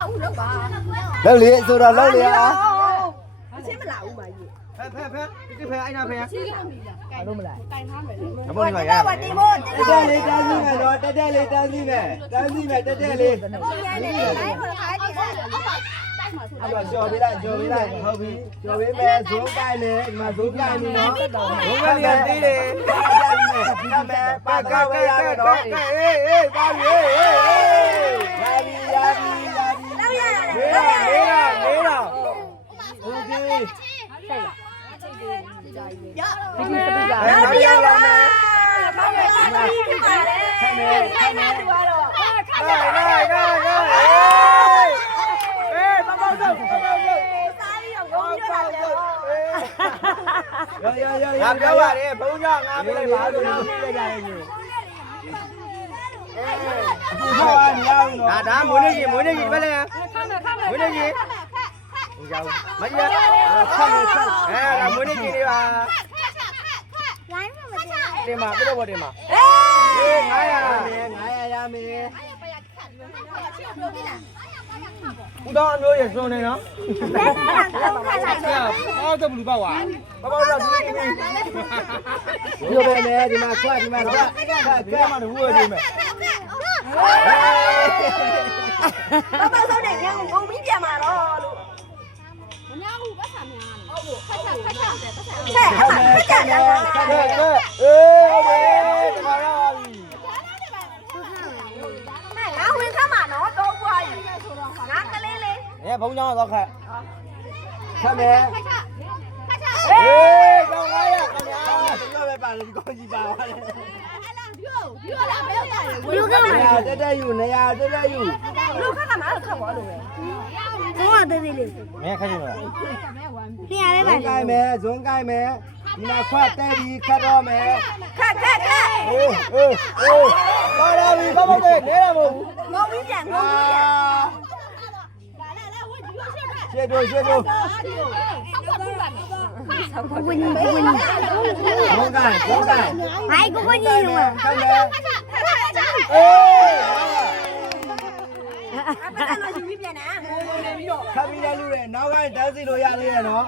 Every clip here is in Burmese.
လောက်လေဆိုတော့လောက်လေအားအချင်းမလာဘူးမကြီးဖဲအိုင်နာဖဲအလုံးမလားတိုင်ထားမယ်လေ အပေါ်နေမှာရပါတက်လေးတန်းစီမယ်တော့တက်လေးတန်းစီမယ်တက်လေးအဲ့တော့ကြော်ပေးလိုက်ဟုတ်ပြီကြော်ပေးမယ်ဇိုးကိုင်းလေဒီမှာဇိုးကိုင်းနေနော်ဘုံမလျက်သေးတယ်နမဲပါကောက်ဝဲရတော့အေးပါပြီရပြီလေးတော့โอเคရပါငါပြောပါတယ်ဘုန်းကြီးငါပြလိုက်ပါလို့ပြကြတယ်ကြီးအခုတော့မရဘူးနော်ဒါမွေးနေကြီးပဲလေမွေးနေကြီးမကြောက်မကြီးခက်ဒါမွေးနေကြီးလေးပါတင်မှာပြတော့ဗောတင်မှာအေး900ရမယ်ဦးတော်အမျိုးရစွန်နေနော်အော်တော့ဘလူပေါ့ကွာပေါ့တော့ဒီပြောပဲလေဒီမှာခွတ်ကမှာတော့ဝယ်နေမယ်ဘာဆုံးနေပြန်ငုံပြီးပြန်มาတော့လို့မများဘူးပတ်စာများဟုတ်ဘူးဖတ်ချက်ပတ်ချက်အေးဟုတ်တယ်ဒီမှာရပါပြီငါဝင်ခါမှာနော်တော့ပွားယူဆိုတော့ငါကလေးလေးဘုံကြောင်းတော့ခက်မယ်အေးကောင်း900ခင်ဗျာပြောပဲပါလေဒီကောင်းကြီးပါပါလေတက်ယူနေရတက်ယူလူခါမှာခက်ပါလို့ပဲတော့တည်းလေးမင်းခက်ယူလားပြင်ရလဲပါဇွန်းကိုင်းမယ်ဒီမှာခွတ်တဲပြီးခတ်တော့မယ်ခက်အိုးပါလာပြီကောင်းတယ်နဲရမဟုတ်ဘူးငုံပြီးပြန်ရှေ့တို့ကိုကိုကြီးဘုန်းကိုင်းဟိုင်ကိုကိုကြီးရောခတ်မယ်အေးအပန်းတော့ယူပြီးပြန်တာငိုနေပြီးတော့ခတ်ပြီးရလူရဲ့နောက်ကတန်းစီလို့ရသေးရဲ့နော်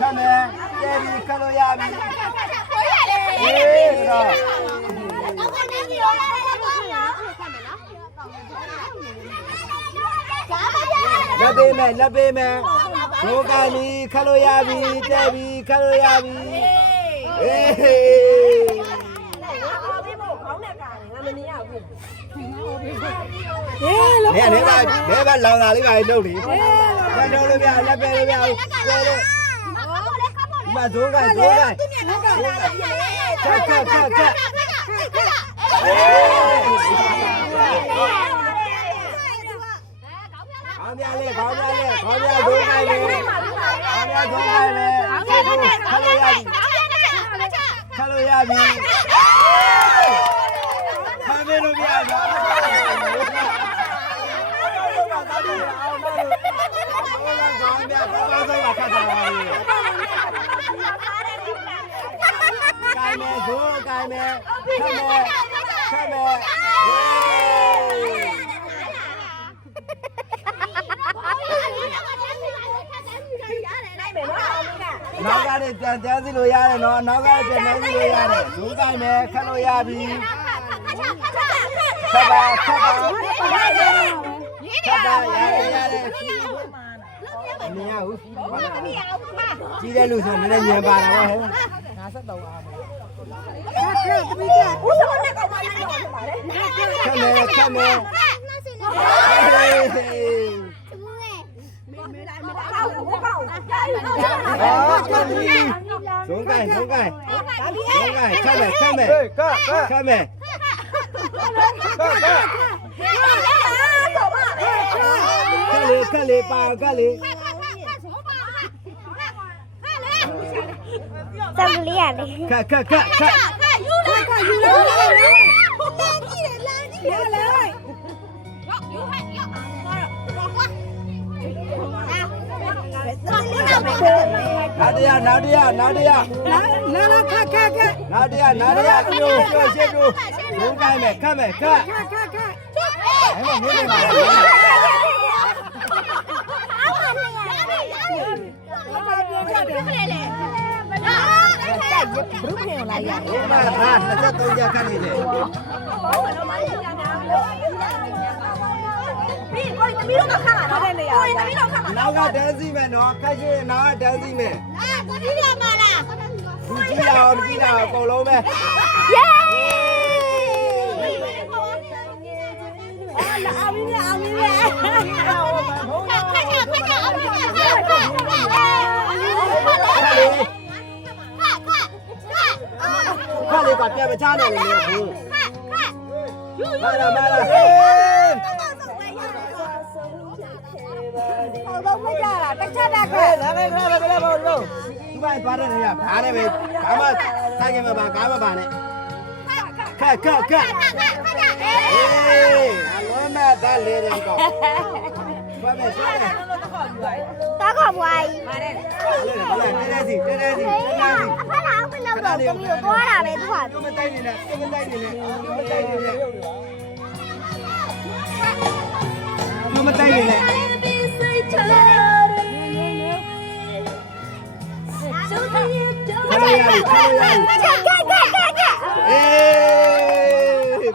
ခတ်မယ်တဲပြီးခတ်လို့ရပြီအေးတော့လက်ပေးမယ်ဒိုးကလီခတ်လို့ရပြီတဲ့ပြီခတ်လို့ရပြီအေးအော်ပြီးဖို့ခေါင်းနဲ့ကာတယ်ငါမနေရဘူးနေပါလောင်တာလေးပါလို့လေလက်တော့လို့ပြလက်ပဲလို့ပြဦးဒီမှာဒိုးကခတ်အေးခေါင်းပြဒိုးကိုင်းလေခေါင်းပြဒိုးကိုင်းလေခတ်လို့ရပြီခတ်လို့ရပြီခတ်မယ်လို့ပြတာကိုင်းမယ်ကိုကိုင်းမယ်ခတ်မယ်နောက်ကလည်းတန်းစီလို့ရတယ်နော်နောက်ကလည်းတန်းစီလို့ရတယ်ဒုကိုင်းမယ်ခတ်လို့ရပြီခတ်ပါရတယ်မရဘူးကြီးတဲ့လူဆိုနည်းနည်းညံပါတာပေါ့ဟဲ့53အားမဦးစောနဲ့ကောက်ပါရတော့ပါလေခတ်မယ်ဇုံးကိုင်းခတ်မယ်ခတ်လေပါခတ်လေစံလေးရတယ်ခတ်ယူလာနောက်တရားလာခက်နောက်တရားကျိုးရှေ့ကျိုးဘုံကိုင်းမယ်ခတ်မယ်ခတ် မှာမင်းနေပါ ဘာသာ23ရက်ခန့်နေတယ် ပြီးကိုသမီးတို့ကခါမှာနော်ကိုသမီးတို့ခါမှာ နောက်ကတန်းစီမယ်နော်ခက်ရှိရင်နောက်ကတန်းစီမယ် ကိုသမီးတို့ပါလား ဘူးကြည့်ရအောင်ကြည့်တာအကုန်လုံးပဲ ယေးအာမင်းအာမင်းခက်ခက်လေးကပြန်မချနိုင်လေဘူးမာလာဟေး တော့မကြတာတစ်ချက်တည်းခက် လာခဲ့ခက်ခက်ဘောလုံးသူမသွားတဲ့နေရာဘာလဲပဲဘာမှဆိုင်ကမပါကားမပါနဲ့ခက်ဟေးအလုံးမဲ့သားလေးတွေတော့ဘာမဲ့ရှာတယ် တာခေါ်ပွားကြီး ဘာလဲတဲစီအဖက်လာဘယ်လောက်တော့သမီးတို့သွားတာပဲသူက သူမတိုက်နေနဲ့သူမတိုက်နေနဲ့သူမတိုက်နေနဲ့သူမတိုက်နေနဲ့ခလေးရခလေးရအေး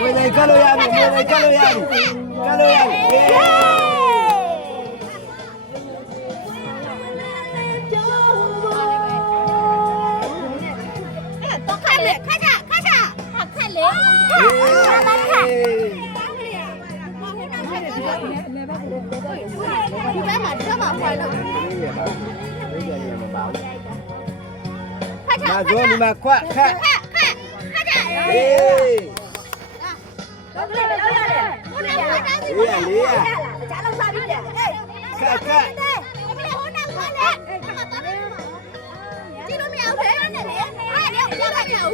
ဝင်လိုက်ခလို့ရပြီဝင်လိုက်ခလို့ရပြီခလို့ရပြီတော့ခက်လေခက်လေဒီဘက်မှာဖွာလို့ มาโซนมาควะขะเอ้ยကြားလောက်စားပြီးတယ်ဟေး ขะขะ မင်းဟိုနောက်ခေါ်တယ်ကြည့်လို့မရဘူးလေအဲ့ဒါရောက်ရောက်ပါကြောက်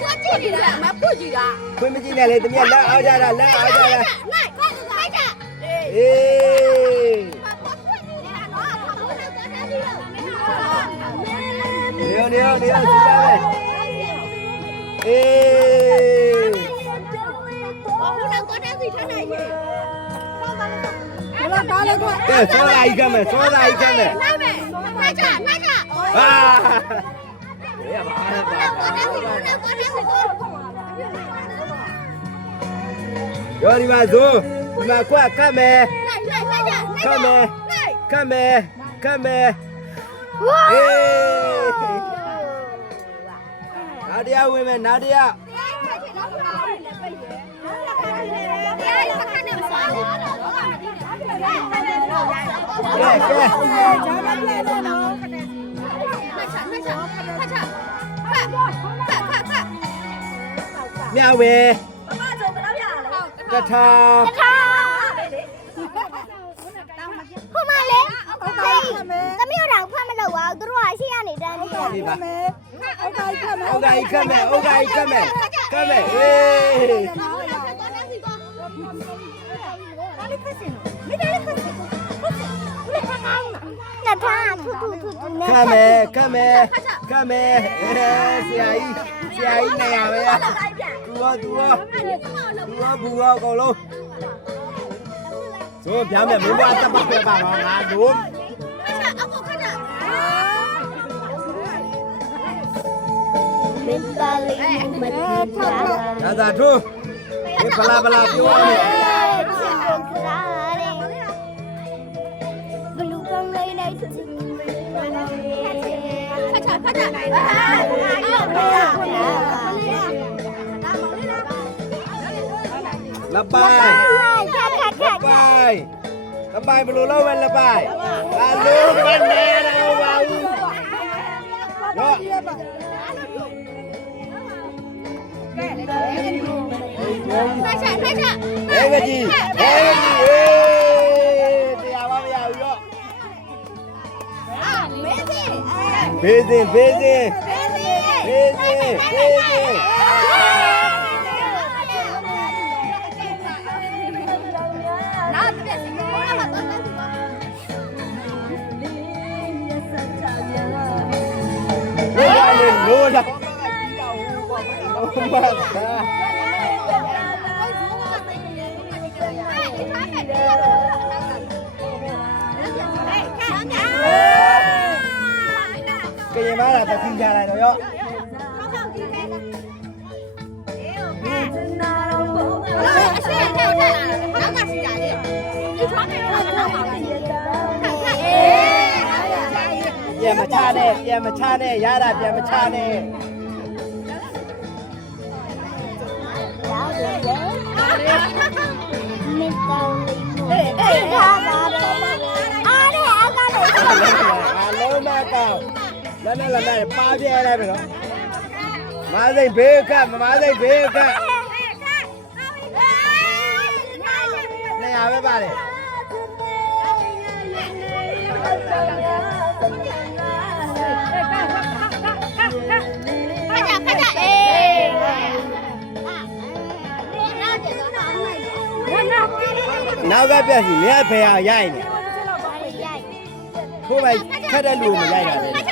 ဖွာကြည့်နေတာမဖွကြည့်တာ ခွင့်မကြည့်နဲ့လေတမီးလက်အားကြတာလက်အားကြတာ နိုင်ခိုက်ခိုက်ကြ เอ้ยเดี๋ยวสีได้เลยเอ้ย ဟိုနောက်ကောတဲ့စီထားနိုင်ရဲ့ แกโซดาอีกกันมั้ยโซดาอีกกันมั้ย နိုင်မယ်ခိုက်ကြ อ่าเฮ้ยมาแล้ว ကောတဲ့စီနောက်ကောတဲ့စီ เดี๋ยวဒီမှာโซဒီမှာควะขะมั้ย နိုင်ခိုက်ကြ ခတ်မယ် နိုင် ခတ်မယ်เอ้ยနားတရားဝင်မယ်နားတရား မြဝေတထာ ဟိုမလေးသမီးတို့ဖတ်မလို့ပါသူတို့ကအရှိကနေတန်းနေတာ ဒီပါဩဂိုင်ခတ်မယ်ဟေး မိသားစုကိုနှစ်ခါကောင်းနှစ်ထားထူနဲ့ ခတ်မယ်ဆရာကြီးနေရပဲသူရောဘူးရောအကုန်လုံးဆိုပြမ်းမယ်မင်းဘွားတက်ပတ်ပြပါတော့ငါတို့ မင်းသားလေးမထီတာ ဒါသာထိုးဒီပလာပြောရမယ် ဘလူးကောင်းလေးလိုက်ချင်ခါချလက်ပိုင်ဘယ်လိုလုပ်လဲလက်ပိုင်အလုံးမနေတော့ပါဘူးရောဟဲ့ကြီးတရားမမရဘူးရောဘေးစင်လိုးလာ ကရင်မလာတသိကြလိုက်တော့ရောပြန်မချနဲ့ရတာပြန်မချနဲ့ အလုံးမကောက်လက်နဲ့ပါပြဲလိုက်ပြီနော်မားစိတ်ဘေးကမမားစိတ်ဘေးကနေရပဲပါလေနောက်ကပြက်စီနေဖေးအောင်ရိုက်နေခိုးပိုက်ခက်တဲ့လူမရိုက်တာလေ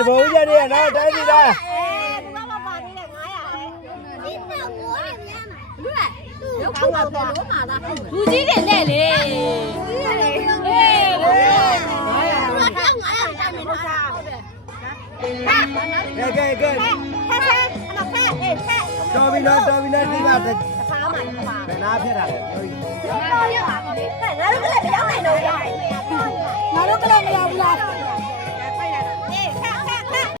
တဘောဦးကြနေရနော်တိုင်းပြီလား လူကြီးတွေနဲ့လေကဲတော်ပြီနော်ဒီမှာခါမှဘယ်နာဖြစ်တာလဲပြောပြီငါတို့ကလည်းမရောက်နိုင်တော့